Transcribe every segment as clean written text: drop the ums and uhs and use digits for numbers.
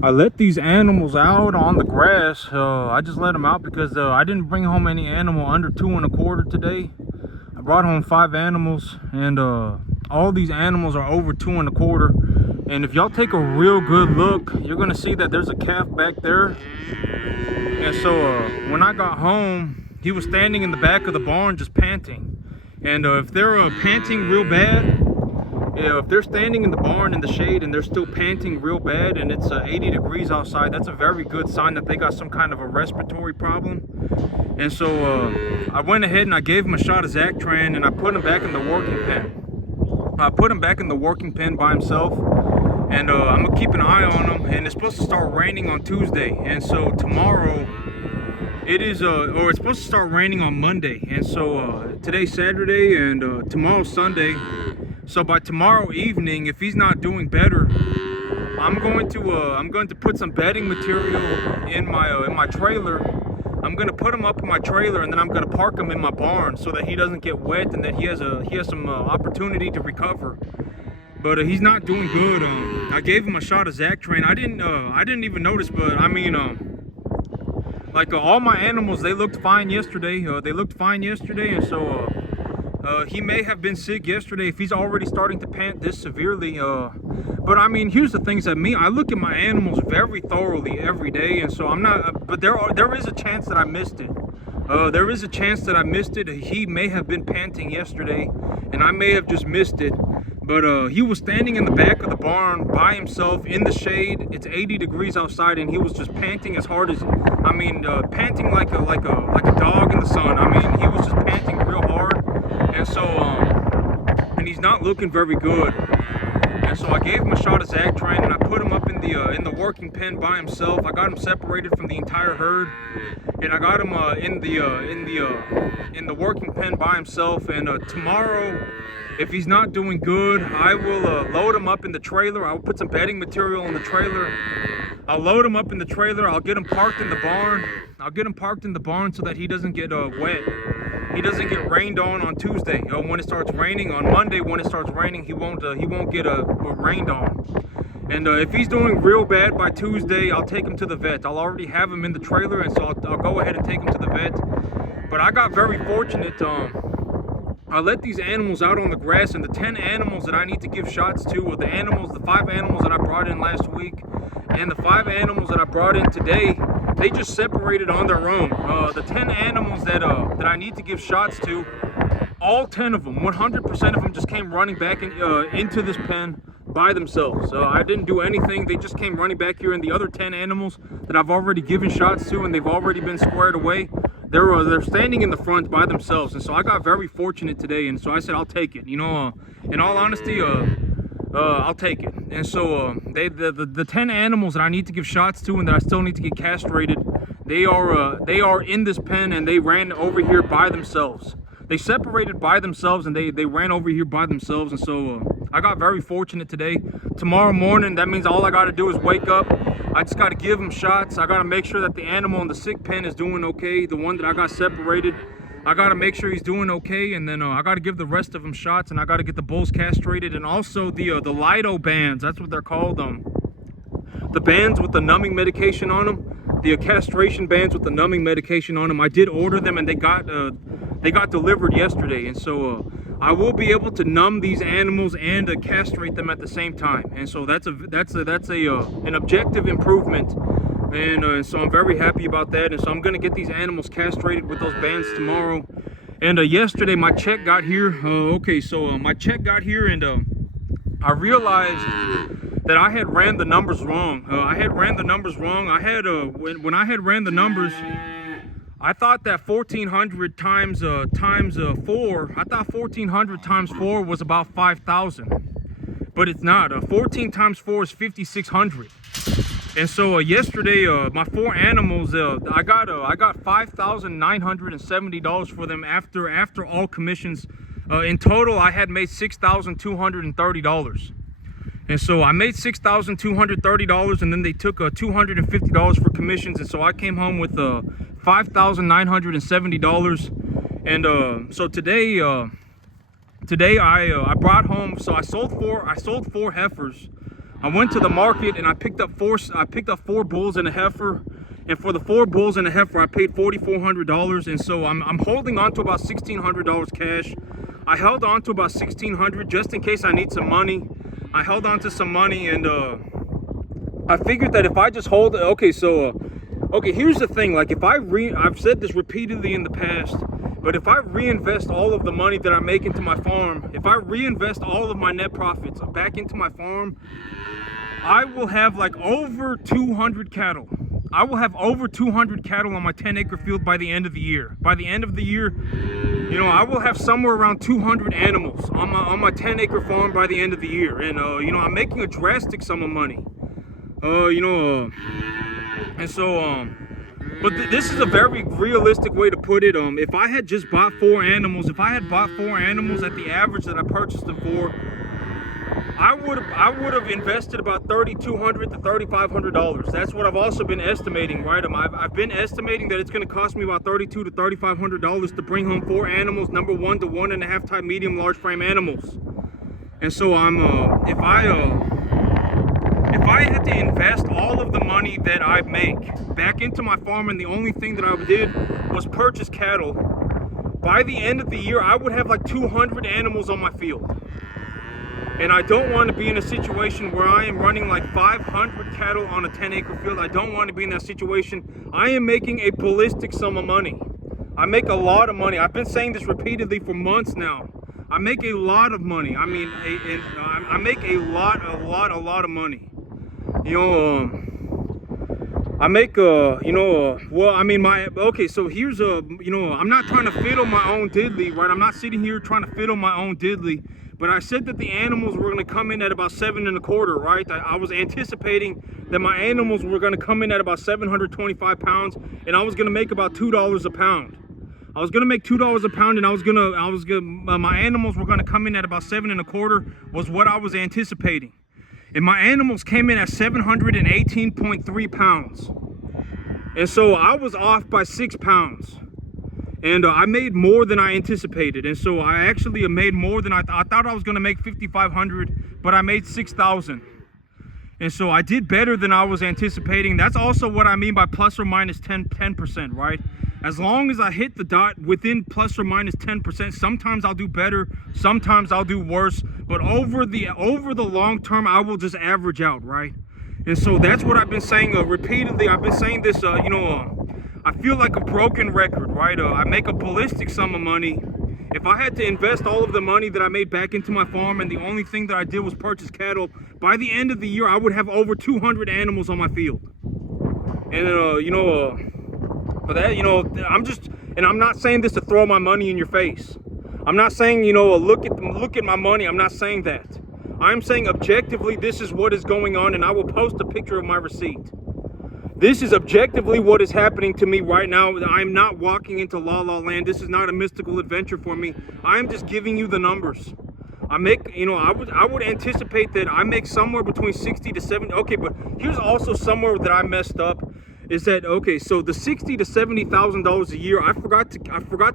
I let these animals out on the grass. I just let them out because I didn't bring home any animal under 2.25 today. I brought home 5 animals, and all these animals are over 2.25. And if y'all take a real good look, you're gonna see that there's a calf back there. And so when I got home, he was standing in the back of the barn just panting. And if they're panting real bad, if they're standing in the barn in the shade and they're still panting real bad and it's 80 degrees outside, that's a very good sign that they got some kind of a respiratory problem. And so I went ahead and I gave him a shot of Zactran, and I put him back in the working pen. I put him back in the working pen by himself, and I'm gonna keep an eye on him. And it's supposed to start raining on Tuesday, and so tomorrow it is or it's supposed to start raining on Monday. And so today's Saturday and tomorrow's Sunday. So by tomorrow evening, if he's not doing better, I'm going to put some bedding material in my trailer. I'm going to put him up in my trailer, and then I'm going to park him in my barn so that he doesn't get wet and that he has some opportunity to recover. But he's not doing good. I gave him a shot of Zactran. I didn't even notice, but I mean, like all my animals, they looked fine yesterday. And so he may have been sick yesterday if he's already starting to pant this severely. But I mean, here's the things that I look at my animals very thoroughly every day, and so I'm not. But there is a chance that I missed it. There is a chance that I missed it. He may have been panting yesterday, and I may have just missed it. But he was standing in the back of the barn by himself in the shade. It's 80 degrees outside, and he was just panting as hard as, panting like a dog in the sun. I mean, he was just panting real hard, and so and he's not looking very good. And so I gave him a shot of Zactran, and I put him up in the working pen by himself. I got him separated from the entire herd, and I got him in the working pen by himself. And tomorrow, if he's not doing good, I will load him up in the trailer. I'll put some bedding material in the trailer. I'll load him up in the trailer. I'll get him parked in the barn. So that he doesn't get wet. He doesn't get rained on Tuesday. When it starts raining on Monday, when it starts raining, he won't get rained on. And if he's doing real bad by Tuesday, I'll take him to the vet. I'll already have him in the trailer, and so I'll go ahead and take him to the vet. But I got very fortunate. I let these animals out on the grass, and the 10 animals that I need to give shots to are the 5 animals that I brought in last week, and the 5 animals that I brought in today. They just separated on their own. The 10 animals that I need to give shots to, all 10 of them, 100% of them just came running back into this pen by themselves. I didn't do anything. They just came running back here, and the other 10 animals that I've already given shots to and they've already been squared away, they're standing in the front by themselves. And so I got very fortunate today, and so I said I'll take it. In all honesty, I'll take it. And so the 10 animals that I need to give shots to and that I still need to get castrated, they are in this pen, and they ran over here by themselves. They separated by themselves, and they ran over here by themselves. And so I got very fortunate today. Tomorrow morning, that means all I got to do is wake up. I just got to give them shots. I got to make sure that the animal in the sick pen is doing okay. The one that I got separated, I got to make sure he's doing okay. And then I got to give the rest of them shots, and I got to get the bulls castrated. And also the Lido bands, that's what they're called. The bands with the numbing medication on them, the castration bands with the numbing medication on them. I did order them, and they got delivered yesterday. And so I will be able to numb these animals and castrate them at the same time. And so that's an objective improvement. And so I'm very happy about that. And so I'm gonna get these animals castrated with those bands tomorrow. And yesterday my check got here. My check got here, and I realized that I had ran the numbers wrong. When I had ran the numbers, I thought that 1,400 times 4. I thought 1,400 times 4 was about 5,000, but it's not. 14 times 4 is 5,600. And so yesterday, my 4 animals, I got $5,970 for them after all commissions. In total, I had made $6,230. And so I made $6,230, and then they took $250 for commissions, and so I came home with $5,970. And so today I brought home. So I sold 4 heifers. I went to the market and I picked up four bulls and a heifer. And for the 4 bulls and a heifer, I paid $4,400. And so I'm holding on to about $1,600 cash. I held on to about $1,600 just in case I need some money. I held on to some money, and I figured that if I just hold, okay, here's the thing. Like, if I've said this repeatedly in the past, but if I reinvest all of the money that I make into my farm, if I reinvest all of my net profits back into my farm, I will have like over 200 cattle. I will have over 200 cattle on my 10-acre field by the end of the year. By the end of the year, you know, I will have somewhere around 200 animals on my 10-acre farm by the end of the year. And you know, I'm making a drastic sum of money. And so but this is a very realistic way to put it. If I had just bought 4 animals, if I had bought 4 animals at the average that I purchased them for, I would have invested about $3,200 to $3,500. That's what I've also been estimating, right? I've been estimating that it's going to cost me about $3,200 to $3,500 to bring home 4 animals, number 1 to 1.5 type medium large frame animals. And so if I had to invest all of the money that I make back into my farm, and the only thing that I did was purchase cattle, by the end of the year I would have like 200 animals on my field. And I don't want to be in a situation where I am running like 500 cattle on a 10-acre field. I don't want to be in that situation. I am making a ballistic sum of money. I make a lot of money. I've been saying this repeatedly for months now. I make a lot of money. I mean, I make a lot of money. You know, I make well, I mean, so here's I'm not trying to fiddle my own diddly, right? I'm not sitting here trying to fiddle my own diddly. But I said that the animals were going to come in at about 7 1/4, right? I was anticipating that my animals were going to come in at about 725 pounds, and I was going to make about $2 a pound. I was going to make $2 a pound, and my animals were going to come in at about 7 1/4 was what I was anticipating. And my animals came in at 718.3 pounds. And so I was off by 6 pounds. And I made more than I anticipated. And so I actually made more than I thought I was going to make 5,500, but I made 6,000. And so I did better than I was anticipating. That's also what I mean by plus or minus 10%, right? As long as I hit the dot within plus or minus 10%, sometimes I'll do better, sometimes I'll do worse. But over the long term, I will just average out, right? And so that's what I've been saying repeatedly. I've been saying this, I feel like a broken record, right? I make a ballistic sum of money. If I had to invest all of the money that I made back into my farm, and the only thing that I did was purchase cattle, by the end of the year, I would have over 200 animals on my field. And, but that, I'm not saying this to throw my money in your face. I'm not saying, look at my money. I'm not saying that. I'm saying objectively, this is what is going on, and I will post a picture of my receipt. This is objectively what is happening to me right now. I'm not walking into La La Land. This is not a mystical adventure for me. I'm just giving you the numbers. I make, I would anticipate that I make somewhere between 60 to 70. Okay, but here's also somewhere that I messed up. Is that okay? So the $60,000 to $70,000 a year, I forgot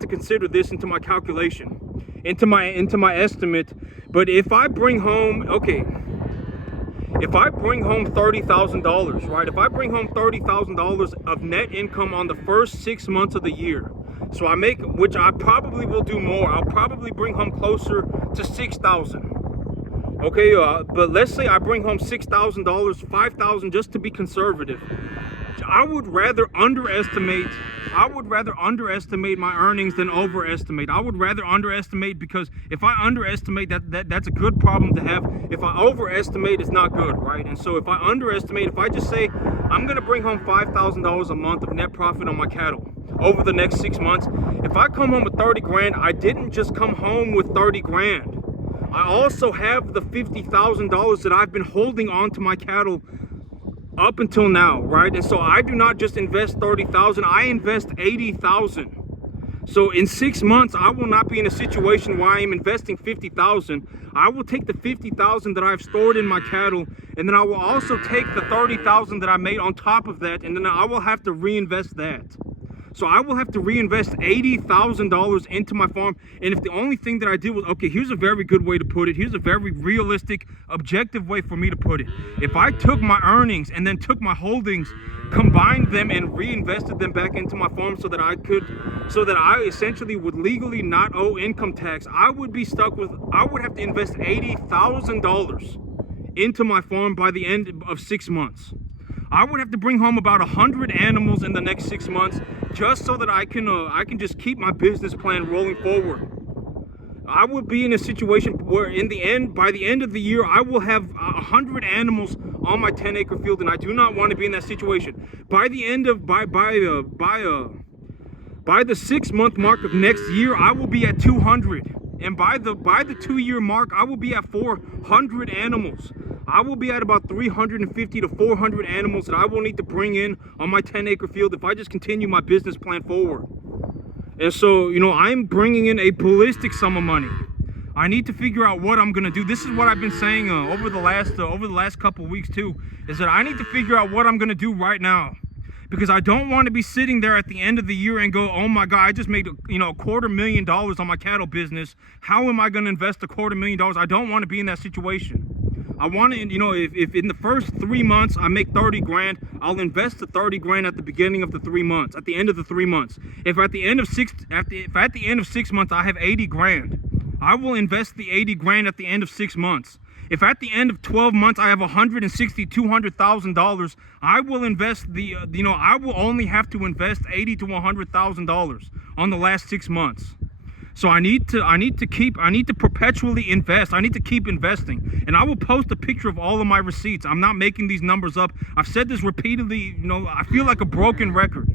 to consider this into my calculation, into my estimate. But if I bring home, if I bring home $30,000, right? If I bring home $30,000 of net income on the first 6 months of the year, so I make, which I probably will do more. I'll probably bring home closer to $6,000. Okay, but let's say I bring home $6,000, $5,000 just to be conservative. I would rather underestimate my earnings than overestimate. I would rather underestimate, because if I underestimate, that's a good problem to have. If I overestimate, it's not good, right? And so if I underestimate, if I just say I'm gonna bring home $5,000 a month of net profit on my cattle over the next 6 months, if I come home with 30 grand, I didn't just come home with 30 grand. I also have the $50,000 that I've been holding on to my cattle up until now, right? And so I do not just invest 30,000, I invest 80,000. So in 6 months, I will not be in a situation where I am investing 50,000. I will take the 50,000 that I've stored in my cattle, and then I will also take the 30,000 that I made on top of that, and then I will have to reinvest that. So I will have to reinvest $80,000 into my farm. And if the only thing that I did was, okay, here's a very good way to put it. Here's a very realistic, objective way for me to put it. If I took my earnings and then took my holdings, combined them and reinvested them back into my farm so that I essentially would legally not owe income tax, I would have to invest $80,000 into my farm by the end of 6 months. I would have to bring home about 100 animals in the next 6 months just so that I can just keep my business plan rolling forward. I would be in a situation where by the end of the year, I will have 100 animals on my 10-acre field, and I do not want to be in that situation. By the 6-month mark of next year, I will be at 200. And by the 2-year mark, I will be at 400 animals. I will be at about 350 to 400 animals that I will need to bring in on my 10-acre field if I just continue my business plan forward. And so, I'm bringing in a ballistic sum of money. I need to figure out what I'm gonna do. This is what I've been saying over the last couple weeks too, is that I need to figure out what I'm gonna do right now. Because I don't want to be sitting there at the end of the year and go, oh my God, I just made $250,000 on my cattle business. How am I going to invest $250,000? I don't want to be in that situation. I want to, if in the first 3 months I make 30 grand, I'll invest the 30 grand at the beginning of the 3 months, at the end of the 3 months. If at the end of 6 months I have 80 grand, I will invest the 80 grand at the end of 6 months. If at the end of 12 months I have $200,000, I will invest I will only have to invest $80,000 to $100,000 on the last 6 months. So I need to perpetually invest. I need to keep investing. And I will post a picture of all of my receipts. I'm not making these numbers up. I've said this repeatedly, I feel like a broken record.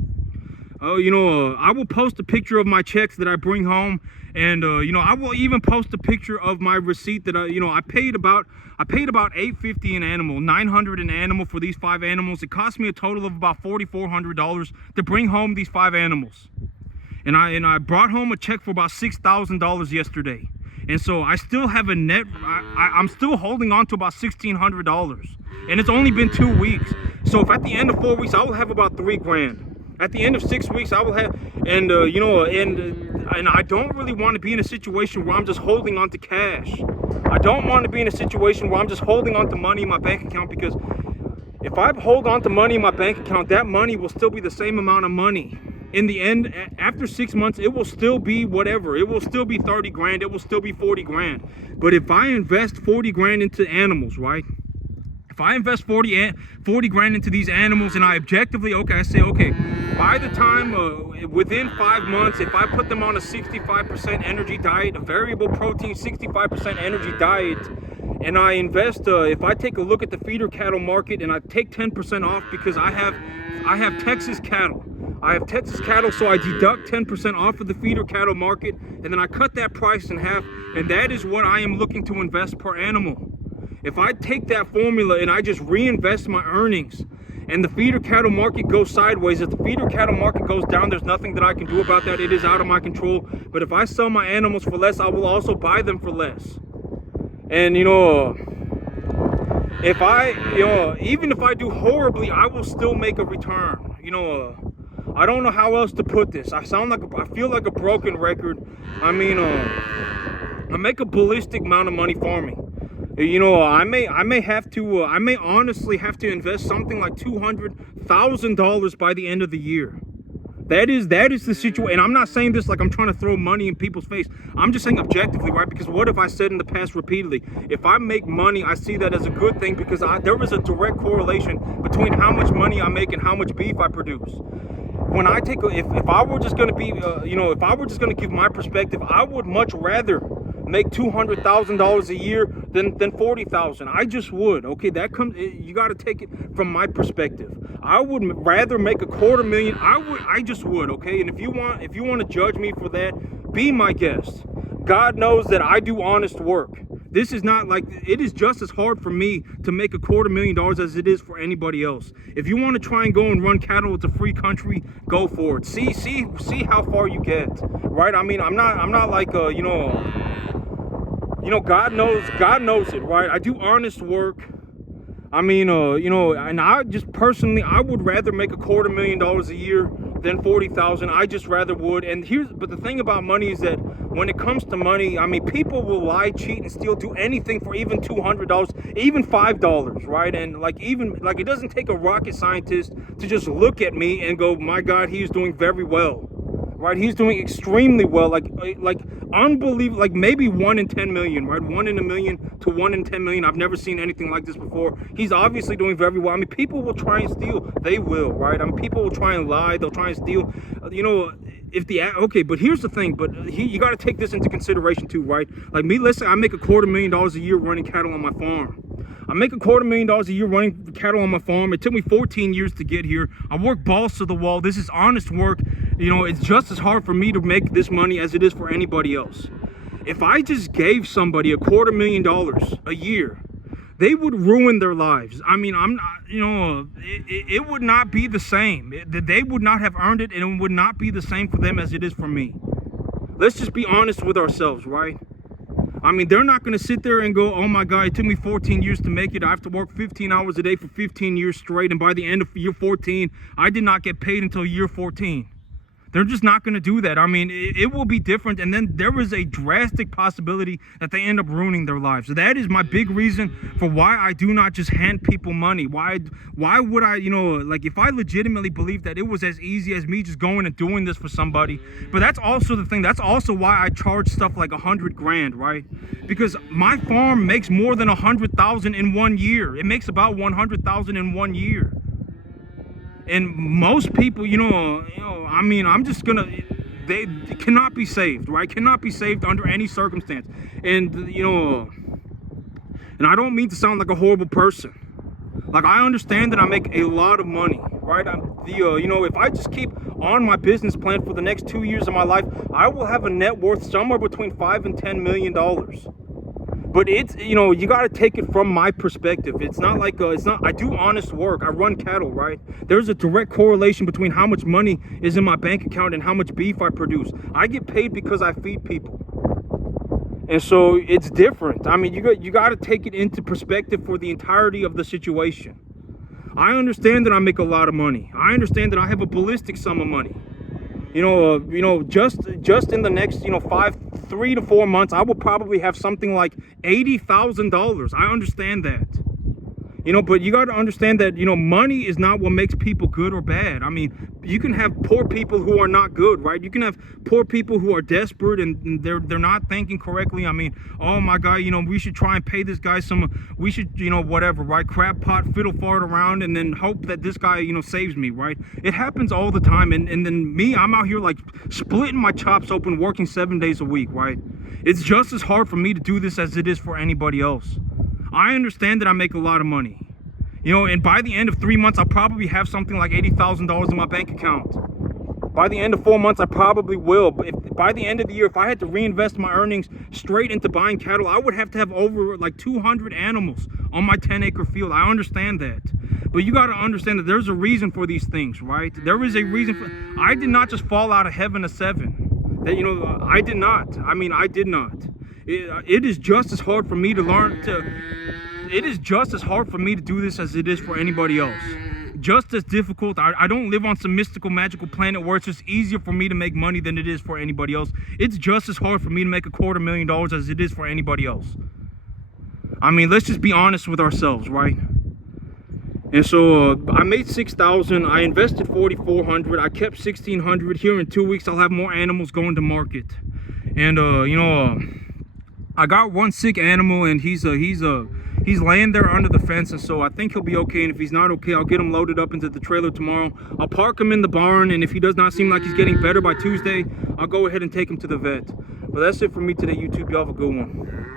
I will post a picture of my checks that I bring home, and I will even post a picture of my receipt that I paid about $850 an animal, $900 an animal for these 5 animals. It cost me a total of about $4,400 to bring home these 5 animals, and I brought home a check for about $6,000 yesterday, and so I still have a net. I'm still holding on to about $1,600, and it's only been 2 weeks. So if at the end of 4 weeks I will have about 3 grand. At the end of 6 weeks, I will have, and I don't really want to be in a situation where I'm just holding on to cash. I don't want to be in a situation where I'm just holding on to money in my bank account, because if I hold on to money in my bank account, that money will still be the same amount of money. In the end, after 6 months, it will still be whatever. It will still be 30 grand. It will still be 40 grand. But if I invest 40 grand into animals, right? If I invest 40 grand into these animals, and I objectively, I say, by the time, within 5 months, if I put them on a 65% energy diet, a variable protein 65% energy diet, and I invest, if I take a look at the feeder cattle market and I take 10% off, because I have Texas cattle. I have Texas cattle, so I deduct 10% off of the feeder cattle market, and then I cut that price in half, and that is what I am looking to invest per animal. If I take that formula and I just reinvest my earnings, and the feeder cattle market goes sideways, if the feeder cattle market goes down, there's nothing that I can do about that. It is out of my control. But if I sell my animals for less, I will also buy them for less. And if I even if I do horribly, I will still make a return. I don't know how else to put this. I feel like a broken record. I make a ballistic amount of money farming. I may honestly have to invest something like $200,000 by the end of the year. That is the situation. And I'm not saying this like I'm trying to throw money in people's face. I'm just saying objectively, right? Because what have I said in the past repeatedly? If I make money, I see that as a good thing, because there is a direct correlation between how much money I make and how much beef I produce. When I take, if I were just going to be, if I were just going to give my perspective, I would much rather make $200,000 a year than $40,000. I just would. Okay, you got to take it from my perspective. I would rather make $250,000. I just would. Okay, and if you want to judge me for that, be my guest. God knows that I do honest work. This is not like, it is just as hard for me to make $250,000 as it is for anybody else. If you want to try and go and run cattle, it's a free country, go for it. See how far you get, right? I'm not like God knows it, right? I do honest work. And I just personally, I would rather make $250,000 a year than 40,000. I just rather would. And but the thing about money is that when it comes to money, I mean, people will lie, cheat, and steal, do anything for even $200, even $5, right? And like, it doesn't take a rocket scientist to just look at me and go, my God, he's doing very well, right? He's doing extremely well, like unbelievable, like maybe 1 in 10 million, right? 1 in a million to 1 in 10 million. I've never seen anything like this before. He's obviously doing very well. I mean, people will try and steal. They will, right? I mean, people will try and lie. They'll try and steal. Okay, but here's the thing. But you got to take this into consideration too, right? Like me, listen, I make $250,000 a year running cattle on my farm. I make $250,000 a year running cattle on my farm. It took me 14 years to get here. I work balls to the wall. This is honest work. You know, it's just as hard for me to make this money as it is for anybody else. If I just gave somebody $250,000 a year, they would ruin their lives. I mean, I'm not, you know, it would not be the same. They would not have earned it, and it would not be the same for them as it is for me. Let's just be honest with ourselves, right? I mean, they're not going to sit there and go, oh my God, it took me 14 years to make it. I have to work 15 hours a day for 15 years straight. And by the end of year 14, I did not get paid until year 14. They're just not going to do that. I mean, it will be different. And then there is a drastic possibility that they end up ruining their lives. So that is my big reason for why I do not just hand people money. Why would I, you know, like if I legitimately believe that it was as easy as me just going and doing this for somebody. But that's also the thing. That's also why I charge stuff like $100,000, right? Because my farm makes more than 100,000 in 1 year. It makes about 100,000 in 1 year. And most people, I mean, they cannot be saved, right? Cannot be saved under any circumstance. And, and I don't mean to sound like a horrible person. Like, I understand that I make a lot of money, right? If I just keep on my business plan for the next 2 years of my life, I will have a net worth somewhere between $5 and $10 million. But it's, you got to take it from my perspective. It's not like, I do honest work. I run cattle, right? There's a direct correlation between how much money is in my bank account and how much beef I produce. I get paid because I feed people. And so it's different. I mean, you got to take it into perspective for the entirety of the situation. I understand that I make a lot of money. I understand that I have a ballistic sum of money. Just in the next, 3 to 4 months, I will probably have something like $80,000. I understand that. But you got to understand that, money is not what makes people good or bad. I mean, you can have poor people who are not good, right? You can have poor people who are desperate and they're not thinking correctly. I mean, oh my God, we should try and pay this guy we should, whatever, right? Crab pot, fiddle fart around and then hope that this guy, saves me, right? It happens all the time. And then me, I'm out here like splitting my chops open, working 7 days a week, right? It's just as hard for me to do this as it is for anybody else. I understand that I make a lot of money, and by the end of 3 months, I'll probably have something like $80,000 in my bank account. By the end of 4 months, I probably will. But by the end of the year, if I had to reinvest my earnings straight into buying cattle, I would have to have over like 200 animals on my 10-acre field. I understand that. But you got to understand that there's a reason for these things, right? There is a reason I did not just fall out of heaven a 7. That, I did not. I mean, I did not. It is just as hard for me to learn to... It is just as hard for me to do this as it is for anybody else. Just as difficult. I don't live on some mystical, magical planet where it's just easier for me to make money than it is for anybody else. It's just as hard for me to make $250,000 as it is for anybody else. I mean, let's just be honest with ourselves, right? And so I made $6,000. I invested $4,400. I kept $1,600. Here in 2 weeks, I'll have more animals going to market. And I got one sick animal, and he's laying there under the fence, and so I think he'll be okay. And if he's not okay, I'll get him loaded up into the trailer tomorrow. I'll park him in the barn, and if he does not seem like he's getting better by Tuesday, I'll go ahead and take him to the vet. But that's it for me today, YouTube. Y'all have a good one.